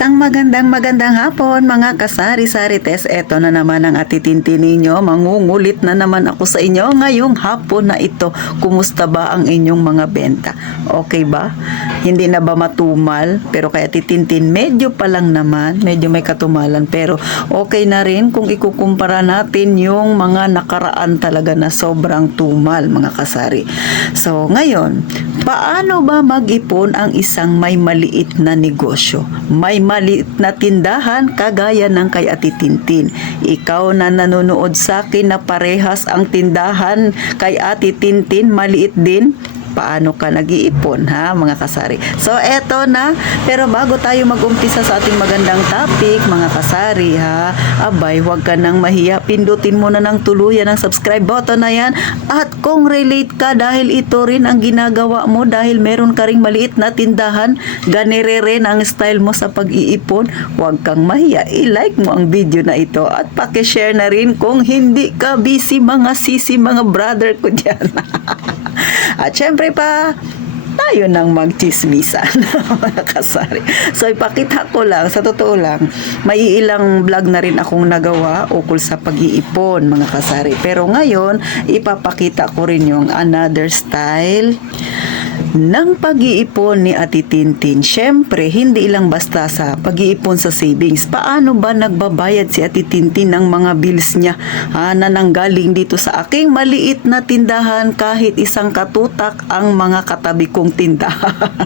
Isang magandang hapon mga kasari-sarites. Eto na naman ang atitinti ninyo. Mangungulit na naman ako sa inyo ngayong hapon na ito. Kumusta ba ang inyong mga benta? Okay ba? Hindi na ba matumal? Pero kaya titintin, medyo pa lang naman. Medyo may katumalan. Pero okay na rin kung ikukumpara natin yung mga nakaraan talaga na sobrang tumal mga kasari. So ngayon, paano ba mag-ipon ang isang may maliit na negosyo? May maliit na tindahan kagaya ng kay Ate Tintin. Ikaw na nanonood sa akin na parehas ang tindahan kay Ate Tintin, maliit din. Paano ka nag-iipon ha mga kasari? So eto na, pero bago tayo mag-umpisa sa ating magandang topic mga kasari ha, abay huwag ka nang mahiya, pindutin mo na ng tuluyan ang subscribe button na yan, at kung relate ka dahil ito rin ang ginagawa mo, dahil meron ka ring maliit na tindahan, ganire rin ang style mo sa pag-iipon, huwag kang mahiya, i-like mo ang video na ito at pakishare na rin kung hindi ka busy mga sisi mga brother ko dyan. At syempre pa, tayo nang magchismisan mga kasari. So ipakita ko lang, sa totoo lang, may ilang vlog na rin akong nagawa ukol sa pag-iipon mga kasari. Pero ngayon, ipapakita ko rin yung another style ng pag-iipon ni Ate Tintin. Syempre, hindi lang basta sa pag-iipon sa savings. Paano ba nagbabayad si Ate Tintin ng mga bills niya na nanggaling dito sa aking maliit na tindahan, kahit isang katutak ang mga katabi kong tindahan.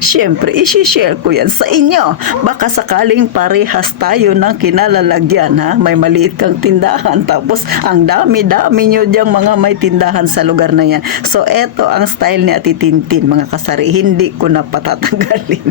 Syempre, isi-share ko yan sa inyo. Baka sakaling parehas tayo ng kinalalagyan ha. May maliit kang tindahan, tapos ang dami-dami nyo diyang mga may tindahan sa lugar na yan. So, eto ang style ni Ate Tintin, mga kasari. Hindi ko na patatanggalin.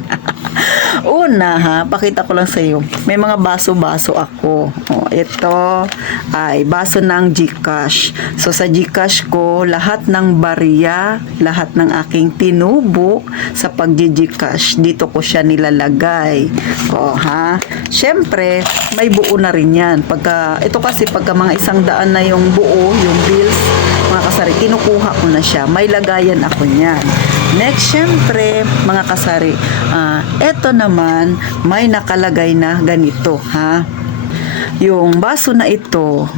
Una ha, pakita ko lang sa iyo. May mga baso-baso ako. Ito ay baso ng GCash. So, sa GCash ko, lahat ng barya, lahat ng aking tinubok sa pag-GCash, dito ko siya nilalagay. Ha? Syempre, may buo na rin yan. Ito kasi pagka mga 100 na yung buo, yung bills, mga kasari, kinukuha ko na siya. May lagayan ako niyan. Next, syempre, mga kasari, eto naman, may nakalagay na ganito, ha? Yung baso na ito,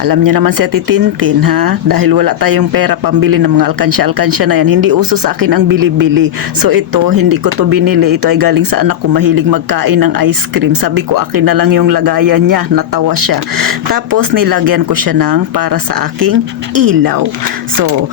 alam niyo naman si Ate Tintin ha, dahil wala tayong pera pambili ng mga alkansya na yan, hindi uso sa akin ang bili-bili. So ito, hindi ko to binili, ito ay galing sa anak ko, mahilig magkain ng ice cream. Sabi ko, akin na lang yung lagayan niya, natawa siya. Tapos nilagyan ko siya ng para sa aking ilaw. So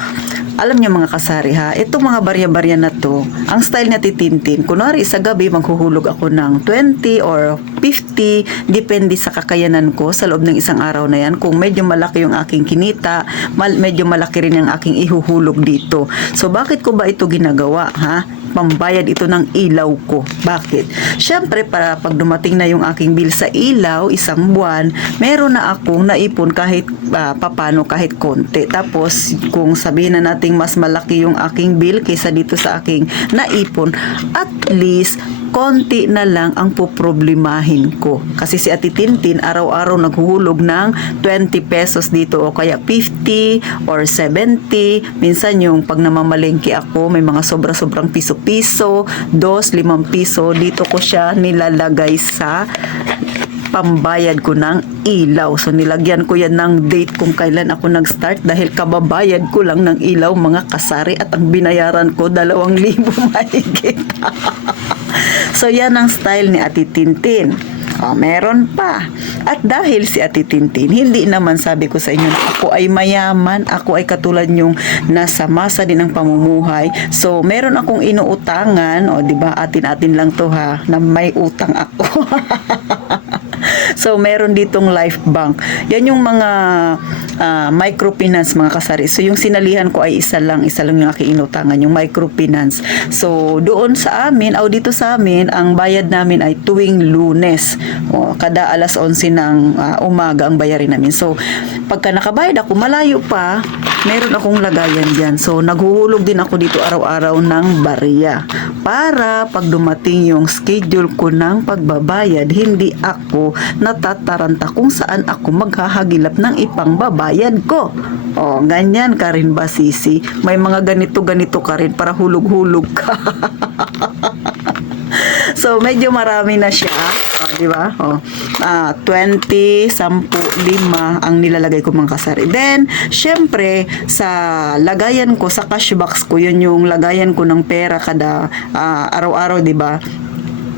alam niyo mga kasari ha, itong mga barya-barya na to, ang style na Tintin, kunwari sa gabi maghuhulog ako ng 20 or 50, depende sa kakayanan ko sa loob ng isang araw na yan. Kung medyo malaki yung aking kinita, medyo malaki rin yung aking ihuhulog dito. So bakit ko ba ito ginagawa ha? Pambayad ito ng ilaw ko. Bakit? Syempre, para pag dumating na yung aking bill sa ilaw, isang buwan, meron na akong naipon kahit papano, kahit konti. Tapos, kung sabihin na natin mas malaki yung aking bill kaysa dito sa aking naipon, at least, konti na lang ang poproblemahin ko. Kasi si Ate Tintin, araw-araw naghuhulog ng 20 pesos dito o kaya 50 or 70. Minsan yung pag namamalengke ako, may mga sobra-sobrang piso-piso, 2, 5 piso. Dito ko siya nilalagay sa pambayad ko ng ilaw. So nilagyan ko yan ng date kung kailan ako nag-start, dahil kababayad ko lang ng ilaw mga kasari, at ang binayaran ko 2,000 mahigit. So yan ang style ni Ate Tintin. Meron pa. At dahil si Ate Tintin, hindi naman sabi ko sa inyo, ako ay mayaman, ako ay katulad yung nasa masa din ng pamumuhay. So meron akong inuutangan, di ba, atin-atin lang to ha, na may utang ako. So meron ditong Life Bank. Yan yung mga microfinance mga kasari. So yung sinalihan ko ay isa lang yung aking inutangan, yung microfinance. So doon sa amin, dito sa amin, ang bayad namin ay tuwing Lunes. Kada alas 11 ng umaga ang bayarin namin. So pagka nakabayad ako, malayo pa, meron akong lagayan dyan. So naghuhulog din ako dito araw-araw ng barya, para pag dumating yung schedule ko ng pagbabayad, hindi ako natataranta kung saan ako maghahagilap ng ipangbabayad ko. Ganyan ka rin ba, sisi? May mga ganito-ganito ka rin para hulog-hulog ka. So So, medyo marami na siya. Di ba? 20, 10, 5 ang nilalagay ko mga kasari. Then, syempre, sa lagayan ko, sa cash box ko, yun yung lagayan ko ng pera kada araw-araw, di ba?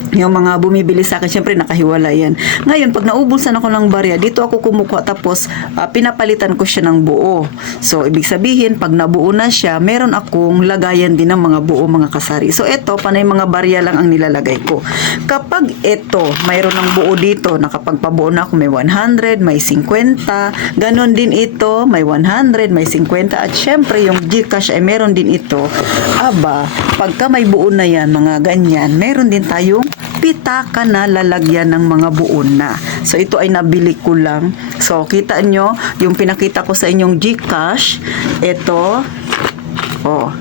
Yung mga bumibili sa akin, syempre nakahiwala yan. Ngayon, pag naubusan ako ng barya, dito ako kumukuha tapos pinapalitan ko siya ng buo. So, ibig sabihin, pag nabuo na siya, meron akong lagayan din ng mga buo mga kasari. So, ito, panay mga barya lang ang nilalagay ko. Kapag ito, mayroon ng buo dito, nakapagpabuo na ako, may 100, may 50, ganon din ito, may 100, may 50, at syempre, yung GCash ay meron din ito. Aba, pagka may buo na yan, mga ganyan, meron din tayong pitaka na lalagyan ng mga buon na. So, ito ay nabili ko lang. So, kita nyo, yung pinakita ko sa inyong GCash, ito,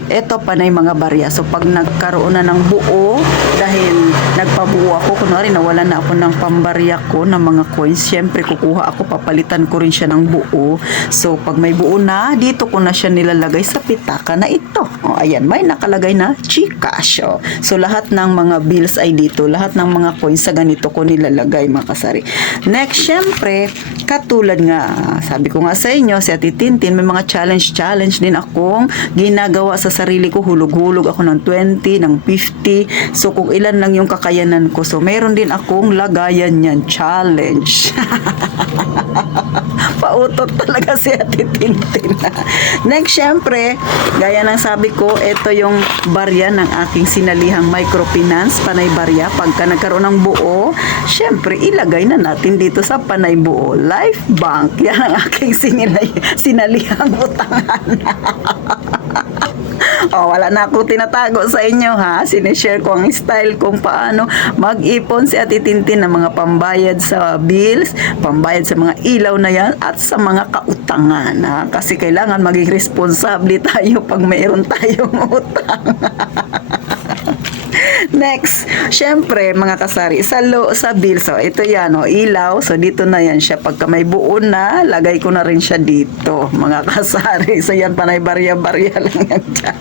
ito panay mga barya. So, pag nagkaroon na ng buo, dahil nagpabuo ako, kunwari nawala na ako ng pambarya ko ng mga coins, syempre kukuha ako, papalitan ko rin siya ng buo. So, pag may buo na, dito ko na siya nilalagay sa pitaka na ito. Ayan, may nakalagay na GCash. So, lahat ng mga bills ay dito. Lahat ng mga coins sa ganito ko nilalagay, mga kasari. Next, syempre, katulad nga, sabi ko nga sa inyo, si Ate Tintin, may mga challenge din akong ginagawa sa sarili ko. Hulog-hulog ako ng 20, ng 50. So, kung ilan lang yung kakayanan ko. So, meron din akong lagayan yan. Challenge. Pautot talaga si Ate Tintin. Next, syempre, gaya ng sabi ko, ito yung barya ng aking sinalihang microfinance, panay barya. Pagka nagkaroon ng buo, syempre, ilagay na natin dito sa panay buo. Life Bank. Yan ang aking sinalihang utangan. Wala na ako tinatago sa inyo, ha. Sinishare ko ang style kung paano mag-ipon si Ate Tintin ng mga pambayad sa bills, pambayad sa mga ilaw na yan, at sa mga kautangan, ha. Kasi kailangan maging responsable tayo pag mayroon tayong utang. Next, syempre mga kasari, sa bill, so ito yan, ilaw, so dito na yan siya. Pagka may buo na, lagay ko na rin siya dito, mga kasari. So yan, panay barya-barya lang yan dyan.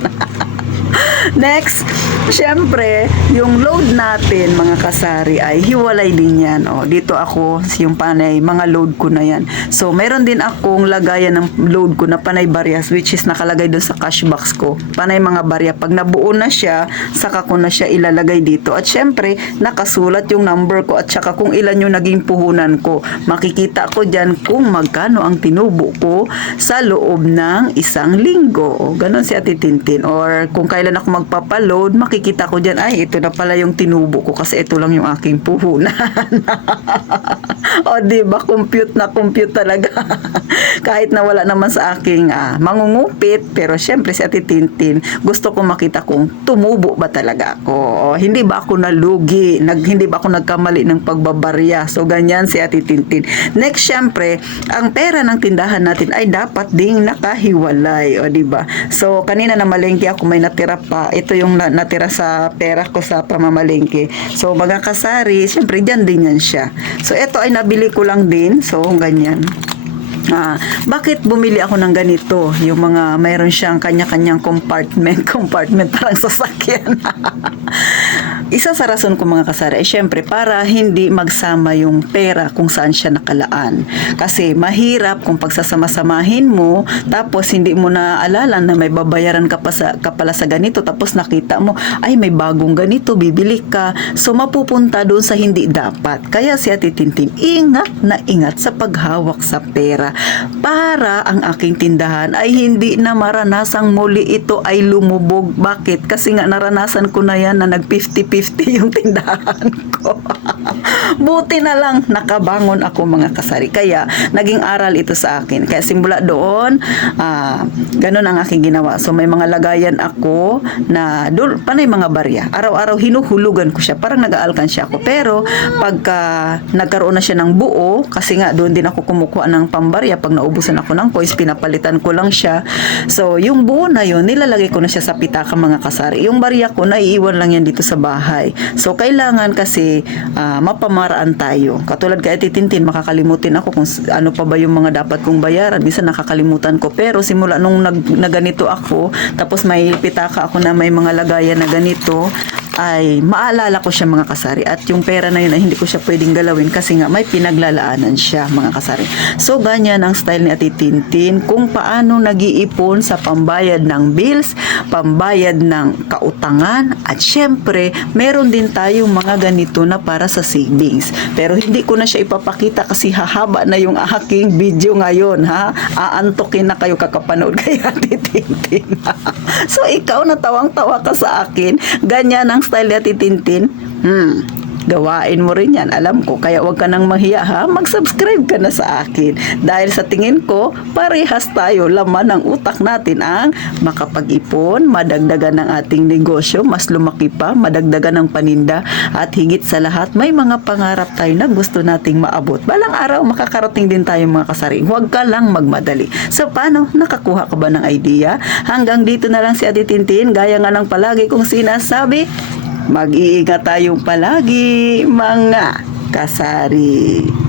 Next, syempre, yung load natin, mga kasari, ay hiwalay din yan. Dito ako, yung panay, mga load ko na yan. So, meron din akong lagayan ng load ko na panay barya, which is nakalagay doon sa cash box ko. Panay mga barya. Pag nabuo na siya, saka ko na siya ilalagay dito. At syempre, nakasulat yung number ko at saka kung ilan yung naging puhunan ko. Makikita ko dyan kung magkano ang tinubo ko sa loob ng isang linggo. Ganon si Ate Tintin. Or kung kailan ako magpapaload, makikita ko dyan, ay, ito na pala yung tinubo ko kasi ito lang yung aking puhunan. Diba? Compute talaga. Kahit na wala naman sa aking mangungupit, pero syempre si Ate Tintin, gusto ko makita kung tumubo ba talaga ako. Hindi ba ako nalugi? Hindi ba ako nagkamali ng pagbabarya? So, ganyan si Ate Tintin. Next, syempre, ang pera ng tindahan natin ay dapat ding nakahiwalay. Diba? So, kanina na malengke ako, may natira pa. Ito yung natira sa pera ko sa pamamalengke. So, mga kasari, syempre, dyan din yan siya. So, ito ay nabili ko lang din. So, ganyan. Bakit bumili ako ng ganito? Yung mga mayroon siyang kanya-kanyang compartment parang sasakyan. Isa sa rason ko mga kasari ay syempre para hindi magsama yung pera kung saan siya nakalaan. Kasi mahirap kung pagsasama-samahin mo tapos hindi mo na alala na may babayaran ka pala sa ganito tapos nakita mo ay may bagong ganito, bibili ka. So mapupunta doon sa hindi dapat. Kaya si Ate Tintin, ingat na ingat sa paghawak sa pera para ang aking tindahan ay hindi na maranasang muli ito ay lumubog. Bakit? Kasi nga naranasan ko na yan na nag 50-50 yung tindahan ko. Buti na lang nakabangon ako mga kasari. Kaya naging aral ito sa akin. Kaya simula doon, ganun ang aking ginawa. So may mga lagayan ako na panay mga barya. Araw-araw hinuhulugan ko siya. Parang nag-aalkansya ako. Pero pagka nagkaroon na siya ng buo, kasi nga doon din ako kumukuha ng pambarya. Pag naubusan ako ng coins, pinapalitan ko lang siya. So yung buo na yun, nilalagay ko na siya sa pitaka mga kasari. Yung barya ko, naiiwan lang yan dito sa bahay. So kailangan kasi mapamaraan tayo. Katulad kay Ate Tintin, makakalimutin ako kung ano pa ba yung mga dapat kong bayaran. Minsan nakakalimutan ko. Pero simula nung naganito ako, tapos may pitaka ako na may mga lagayan na ganito, ay maalala ko siya mga kasari, at yung pera na yun ay hindi ko siya pwedeng galawin kasi nga may pinaglalaanan siya mga kasari. So ganyan ang style ni Ate Tintin kung paano nag-iipon sa pambayad ng bills, pambayad ng kautangan, at syempre meron din tayong mga ganito na para sa savings. Pero hindi ko na siya ipapakita kasi hahaba na yung aking video ngayon, ha? Aantokin na kayo kakapanood kay Ate Tintin. So ikaw natawang-tawa ka sa akin, ganyan ang style ni Ate Tintin. Gawain mo rin yan, alam ko. Kaya wag ka nang mahiya, ha? Mag-subscribe ka na sa akin. Dahil sa tingin ko, parehas tayo. Laman ng utak natin ang makapag-ipon, madagdagan ng ating negosyo, mas lumaki pa, madagdagan ng paninda, at higit sa lahat, may mga pangarap tayo na gusto nating maabot. Balang araw, makakarating din tayo mga kasari. Huwag ka lang magmadali. So, paano? Nakakuha ka ba ng idea? Hanggang dito na lang si Ate Tintin. Gaya nga ng palagi kong sinasabi, mag-iingat tayong palagi, mga kasari.